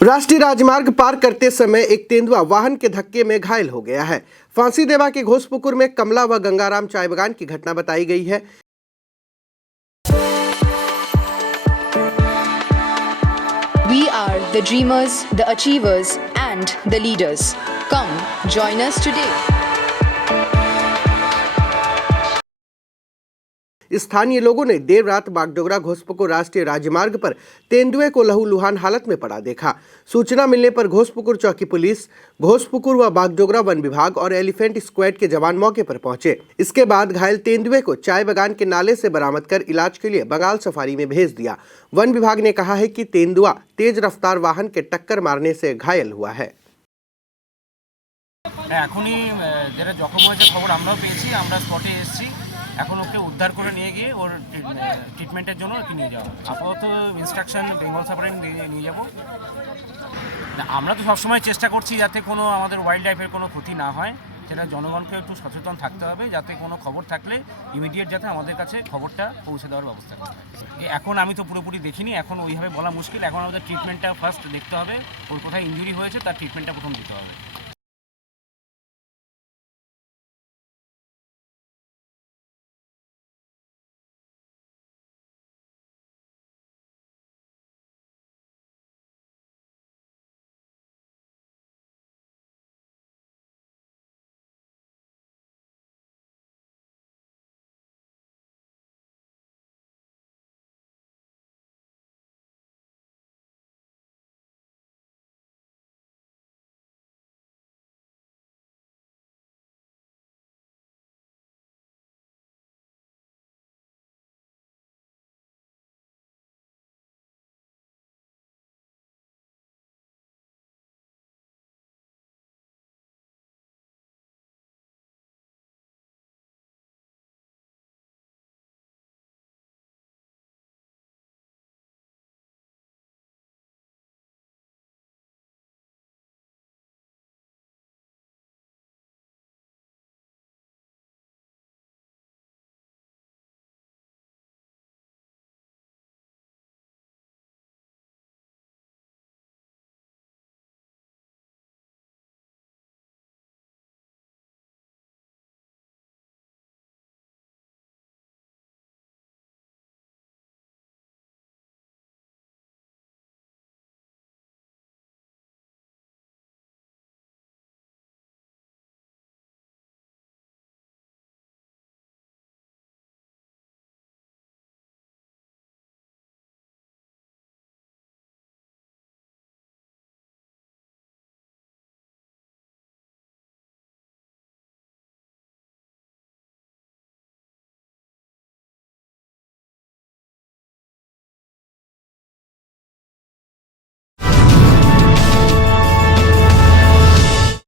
राष्ट्रीय राजमार्ग पार करते समय एक तेंदुआ वाहन के धक्के में घायल हो गया है। फांसीदेवा के घोषपुकुर में कमला व गंगाराम चाय बागान की घटना बताई गई है। We are the dreamers, the achievers, and the leaders. Come, join us today. स्थानीय लोगों ने देर रात बागडोगरा घोषपुकुर राष्ट्रीय राजमार्ग पर तेंदुए को लहूलुहान हालत में पड़ा देखा। सूचना मिलने पर घोषपुकुर चौकी पुलिस, घोषपुकुर व बागडोगरा वन विभाग और एलिफेंट स्क्वाड के जवान मौके पर पहुंचे। इसके बाद घायल तेंदुए को चाय बागान के नाले से बरामद कर इलाज के लिए बंगाल सफारी में भेज दिया। वन विभाग ने कहा है कि तेंदुआ तेज रफ्तार वाहन के टक्कर मारने से घायल हुआ है। এখনই যেটা জখম হয়েছে খবর আমরাও পেয়েছি, আমরা স্পটে এসেছি। এখন ওকে উদ্ধার করে নিয়ে গিয়ে ওর ট্রিটমেন্টের জন্য ওকে নিয়ে যাওয়া হবে। আপাতত ইনস্ট্রাকশন বেঙ্গল সাফারি নিয়ে যাব। আমরা তো সবসময় চেষ্টা করছি যাতে কোনো আমাদের ওয়াইল্ড লাইফের কোনো ক্ষতি না হয়, সেটা জনগণকে একটু সচেতন থাকতে হবে, যাতে কোনো খবর থাকলে ইমিডিয়েট যাতে আমাদের কাছে খবরটা পৌঁছে দেওয়ার ব্যবস্থা করা হয়। এখন আমি তো পুরোপুরি দেখিনি, এখন ওইভাবে বলা মুশকিল। এখন আমাদের ট্রিটমেন্টটা ফার্স্ট দেখতে হবে, ওর কোথায় ইনজুরি হয়েছে তার ট্রিটমেন্টটা প্রথম দিতে হবে।